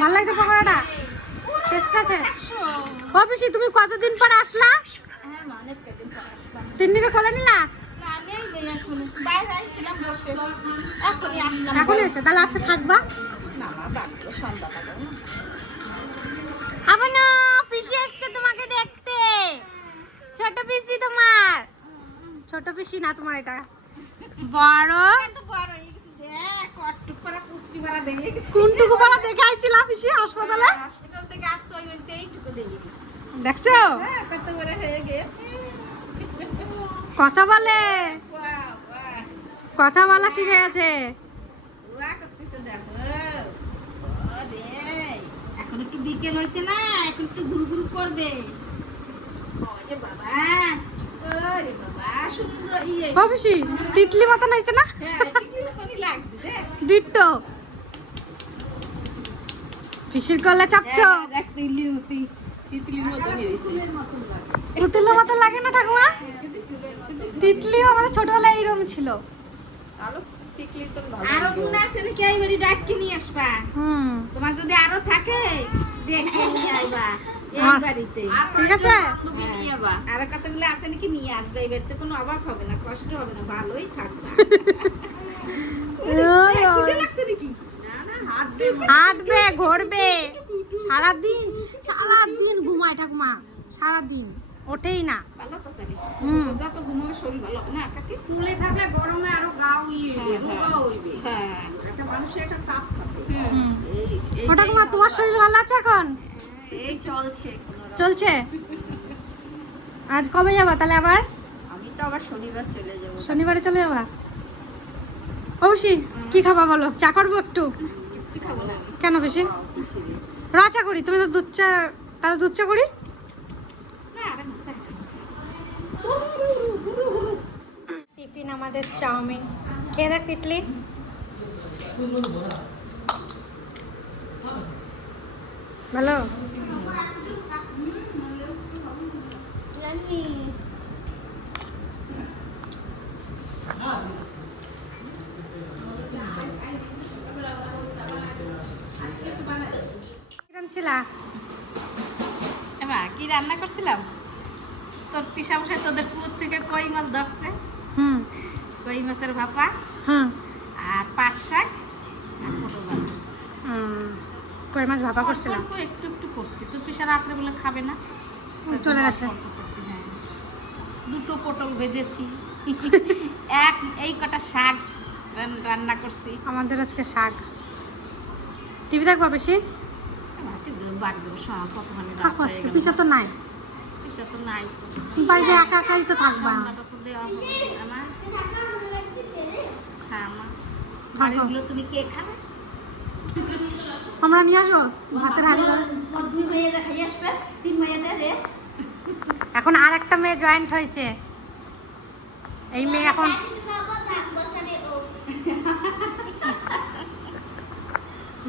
ভালো লাগছে পকোড়াটা? টেস্ট আছে? পিসি, তুমি কতদিন পর আসলা? তিন দিনে কোলে নিলা? এখন এসো, তাহলে আজকে থাকবা। আবার না, পিসি আসছে তোমাকে দেখতে। ছোট পিসি তোমার। ছোট পিসি না তোমার এটা। বড়। কোনটুকু দেখে আইছিল পিসি হাসপাতালে? হসপিটাল থেকে আসতে ওই বলতে এইটুকু দিয়ে দেখছ? হ্যাঁ কত বড় হয়ে গেছে। কথা বলে। কথা বলা শিখে গেছে। এখন একটু বিকেল হয়েছে না এখন একটু করবে। বাবা বাবা সুন্দর ইয়ে। তিতলি মতো নাইছে না? ডিট্টো তিতলির মতনই হয়েছে পুতুলের মতো লাগে না ঠাকুমা? তিতলিও আমাদের ছোটবেলায় এইরকম ছিল। আরও গুণ আছে নাকি এইবারই ডাক্কি নিয়ে আসবা। হুম। তোমার যদি আরও থাকে দেখে নিয়ে আইবা ঠিক আছে। আরও কতগুলো আছে নাকি নিয়ে আসবে? এই বাড়িতে কোনো অভাব হবে না কষ্ট হবে না ভালোই থাকবা। হাঁটবে। ঘুরবে। সারাদিন সারাদিন ঘুমায় ঠাকুমা সারাদিন। ওঠেই না। ভালো হুম। যত ঘুমাবে শরীর ভালো না কাকে তুলে থাকলে গরমে আরও গা উইয়ে হ্যাঁ, রোগা হ্যাঁ। হইবে। হ্যাঁ। একটা মানুষের একটা তাপ থাকে। হুম। এই এই ও ঠাকুমা তোমার শরীর ভালো আছে এখন? এই চলছে চলছে? আজ কবে যাবা তাহলে আবার? আমি তো আবার শনিবার চলে যাব। শনিবারে চলে যাবা অবশ্যই। কি খাবা বলো? চা করব একটু। কেন বেশি? র চা করি। তুমি তো দুধ চা তাহলে দুধ চা করি। টিফিন আমাদের চাউমিন। খেয়ে দেখ ইডলি। ভালো? কিরম ছিলা? এবার কি রান্না করছিলাম? তোর পিসা তোদের পুকুর থেকে কই মাছ ধরছে? হুম। কই মাছের ভাপা? হ্যাঁ আর পাট শাক আর পটল ভাজা। উম, কই মাছ ভাপা করছিলাম একটু একটু করছি। তোর পিসা রাত্রে বলে খাবে না। চলে গেছে। হ্যাঁ। দুটো পটল ভেজেছি। এক এই কটা শাক রান্না করছি। আমাদের আজকে শাক। টিভি দেখব বেশি? গেল। পিসা তো নাই। পিসা তো নাই। বাড়িতে একা একাই তো থাকবা। আমার হ্যাঁ আমার। তুমি কে খাবে? আমরা নিয়ে আসব ভাতের হাড়ি এখন আর একটা মেয়ে জয়েন্ট হয়েছে। এই মেয়ে এখন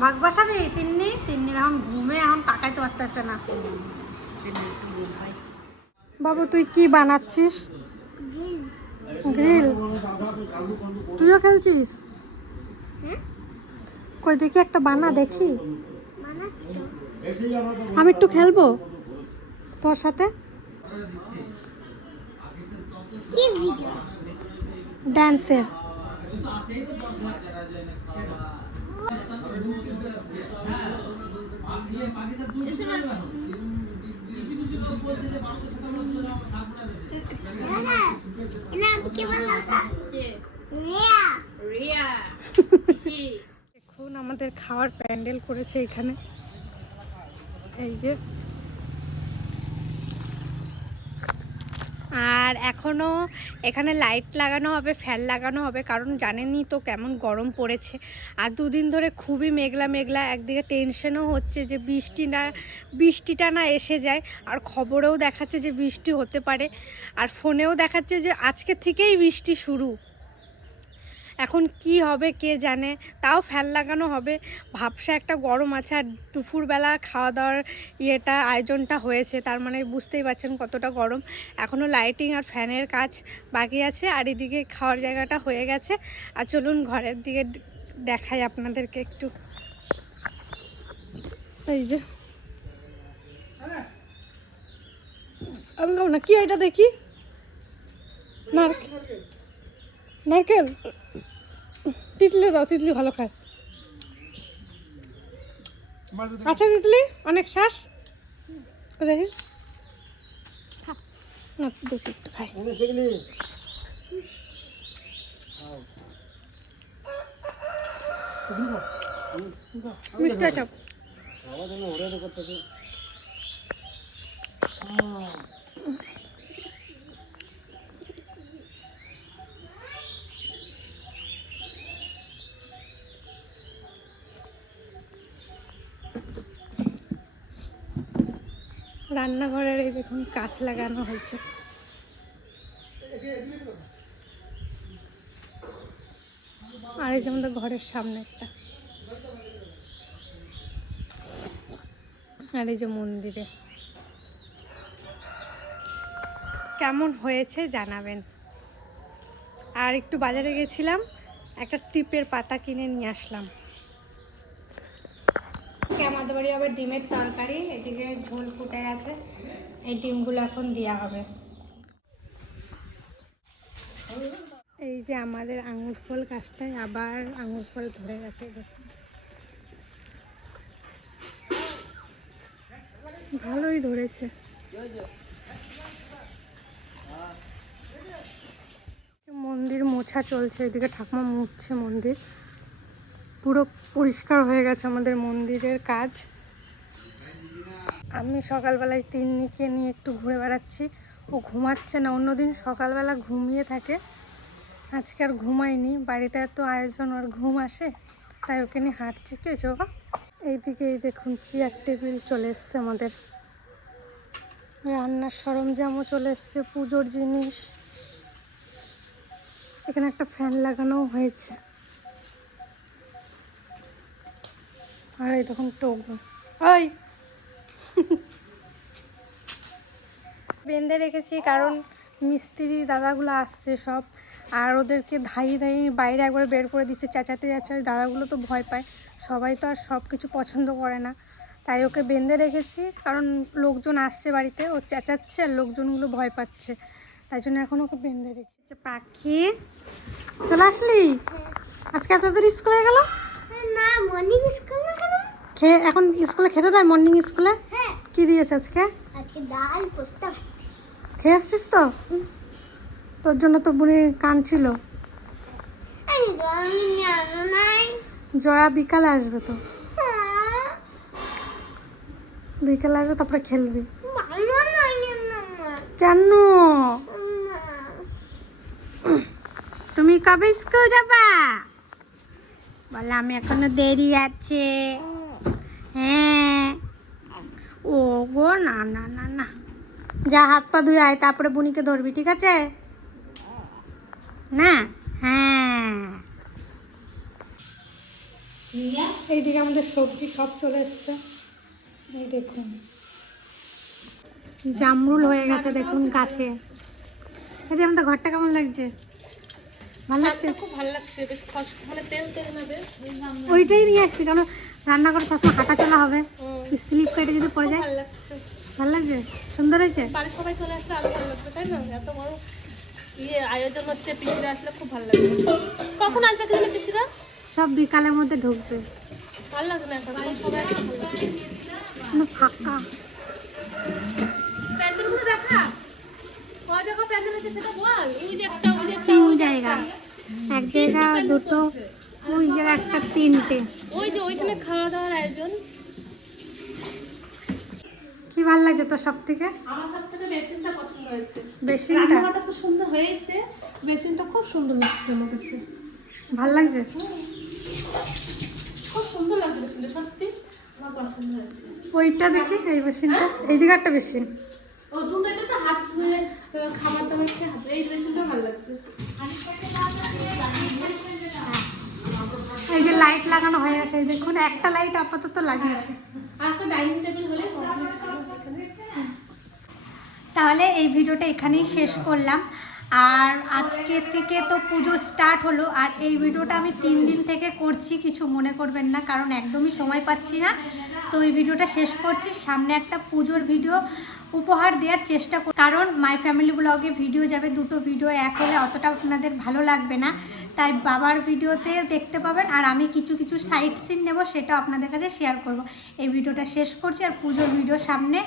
ভাগ বসাবি? তিন্নি? তিন্নির এখন ঘুমে এখন তাকাইতে পারতেছে না। বাবু তুই কি বানাচ্ছিস? গ্রিল। তুইও খেলছিস? কই দেখি একটা বানা দেখি। আমি একটু খেলব তোর সাথে? ড্যান্সের রিয়া দেখুন আমাদের খাওয়ার প্যান্ডেল করেছে এখানে। এই যে। আর এখনও এখানে লাইট লাগানো হবে, ফ্যান লাগানো হবে, কারণ জানেনই তো কেমন গরম পড়েছে। আর দুদিন ধরে খুবই মেঘলা মেঘলা, একদিকে টেনশনও হচ্ছে যে বৃষ্টি না, বৃষ্টিটা না এসে যায়, আর খবরেও দেখাচ্ছে যে বৃষ্টি হতে পারে। আর ফোনেও দেখাচ্ছে যে আজকে থেকেই বৃষ্টি শুরু। এখন কি হবে, কে জানে? তাও ফ্যান লাগানো হবে। ভাবসা একটা গরম আছে আর দুপুরবেলা খাওয়া দাওয়ার ইয়েটা, আয়োজনটা হয়েছে। তার মানে বুঝতেই পারছেন কতটা গরম। এখনও লাইটিং আর ফ্যানের কাজ বাকি আছে আর এদিকে খাওয়ার জায়গাটা হয়ে গেছে। আর চলুন ঘরের দিকে দেখাই আপনাদেরকে একটু। এই যে। আমি না। কি এটা দেখি? নারকেল। নারকেল? তিতলি দাও, তিতলি ভালো খায়। আচ্ছা তিতলি, অনেক শ্বাস। ও দেখি। না, দেখি একটু খাই। মিষ্টি চপ রান্নাঘরের এই দেখুন কাঁচ লাগানো হয়েছে। আর এই যে আমাদের ঘরের সামনে একটা। আর এই যে মন্দিরে। কেমন হয়েছে জানাবেন। আর একটু বাজারে গেছিলাম, একটা টিপের পাতা কিনে নিয়ে আসলাম। আমাদের বাড়ি আবার ডিমের তরকারি, এদিকে ঝোল ফুটে গেছে। এই ডিমগুলো এখন দেওয়া হবে। এই যে আমাদের আঙুর ফল গাছটায় আবার আঙুর ফল ধরে গেছে ভালোই ধরেছে। মন্দির মোছা চলছে, এদিকে ঠাকুমা মুছছে মন্দির। পুরো পরিষ্কার হয়ে গেছে আমাদের মন্দিরের কাজ। আমি সকালবেলায় তিন্নিকে নিয়ে একটু ঘুরে বেড়াচ্ছি। ও ঘুমাচ্ছে না, অন্যদিন সকালবেলা ঘুমিয়ে থাকে। আজকে আর ঘুমায়নি, বাড়িতে এত আয়োজন, আর ঘুম আসে, তাই ওকে নিয়ে হাঁটছি। কে চো এইদিকে এই দেখুন চেয়ার টেবিল চলে এসছে আমাদের। রান্নার সরঞ্জামও চলে এসছে, পুজোর জিনিস। এখানে একটা ফ্যান লাগানোও হয়েছে। আর তখন টগু ওই বেঁধে রেখেছি কারণ মিস্ত্রি দাদাগুলো আসছে সব আর ওদেরকে ধাই ধাই বাইরে একবার বের করে দিচ্ছে চেঁচাতে যাচ্ছে দাদাগুলো তো ভয় পায়। সবাই তো আর সব কিছু পছন্দ করে না। তাই ওকে বেঁধে রেখেছি কারণ লোকজন আসছে বাড়িতে ও চেঁচাচ্ছে আর লোকজনগুলো ভয় পাচ্ছে। তাই জন্য এখন ওকে বেঁধে রেখেছে। পাখি চলে আসলি? আজকে এত দূর স্কুলে গেল? না মর্নিং স্কুল না খেয়ে এখন স্কুলে খেতে দেয় মর্নিং স্কুলে কি দিয়েছে আজকে? খেয়ে আসছিস তো? তোর জন্য তো বুড়ি কাঁদছিল জয়া বিকালে আসবে তো। হ্যাঁ। বিকালে আসবে তারপরে খেলবি। কেন? তুমি কবে স্কুল যাবা? বলে আমি এখনও দেরি আছে। হ্যাঁ। ও গো না না না না। যা হাত পা ধুয়ে আয় তারপরে বুনিকে ধরবি ঠিক আছে? না? হ্যাঁ। এইদিকে আমাদের সবজি সব চলে এসছে। এই দেখুন। জামরুল হয়ে গেছে দেখুন গাছে। এই আমাদের ঘরটা কেমন লাগছে? ভালো লাগছে? খুব ভালো লাগছে বেশ মানে তেল তেল হবে। ওইটাই নিয়ে আসছি কারণ রান্না করে সবসময় হাঁটা চলা হবে। স্লিপ কেটে যদি পড়ে যায়। ভালো লাগছে। ভালো লাগছে? সুন্দর হয়েছে? বাড়ির সবাই চলে আসলে আরও ভালো লাগছে তাই না? এত বড় ইয়ে আয়োজন হচ্ছে পিসিরা আসলে খুব ভালো লাগবে। কখন আসবে কি পিসিরা? সব বিকালের মধ্যে ঢুকবে। ভালো লাগছে না এখন? আমার সবাই ফাঁকা। দেখা? কয় জায়গা প্যান্ডেল আছে সেটা বল। ওই যে একটা ওই যে একটা তিন জায়গা। এক জায়গা দুটো ওই জায়গা একটা তিনটে। ওই যে ওইখানে খাওয়া দাওয়ার আয়োজন কি ভালো লাগছে তোর সব থেকে আমার সব থেকে বেসিনটা পছন্দ হয়েছে। বেসিনটা? তো সুন্দর হয়েছে বেসিনটা খুব সুন্দর লাগছে আমার কাছে। ভালো লাগছে? খুব সুন্দর লাগছে বেসিনটা সত্যি আমার পছন্দ হয়েছে। ওইটা দেখি এই বেসিনটা। এইদিকে একটা বেসিন। ও দুটোতে তো হাত ধুয়ে খাবার দাবার খেয়ে হাত এই বেসিনটা ভালো লাগছে। এই যে লাইট লাগানো হয়ে গেছে দেখুন একটা লাইট আপাতত লাগিয়েছে। ডাইনিং টেবিল হলে তাহলে এই ভিডিওটা এখানেই শেষ করলাম। আর আজকে থেকে তো পুজো স্টার্ট হলো আর এই ভিডিওটা আমি তিন দিন থেকে করছি কিছু মনে করবেন না কারণ একদমই সময় পাচ্ছি না। তো এই ভিডিওটা শেষ করছি সামনে একটা পুজোর ভিডিও উপহার দেওয়ার চেষ্টা করুন কারণ মাই ফ্যামিলি ব্লগে ভিডিও যাবে, দুটো ভিডিও এক হলে অতটা আপনাদের ভালো লাগবে না। তাই বাবার ভিডিওতে দেখতে পাবেন, আর আমি কিছু কিছু সাইট সিন নেব সেটা আপনাদের কাছে শেয়ার করব। এই ভিডিওটা শেষ করছি, আর পুজোর ভিডিও সামনে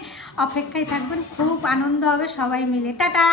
অপেক্ষায় থাকবেন। খুব আনন্দ হবে সবাই মিলে। টাটা!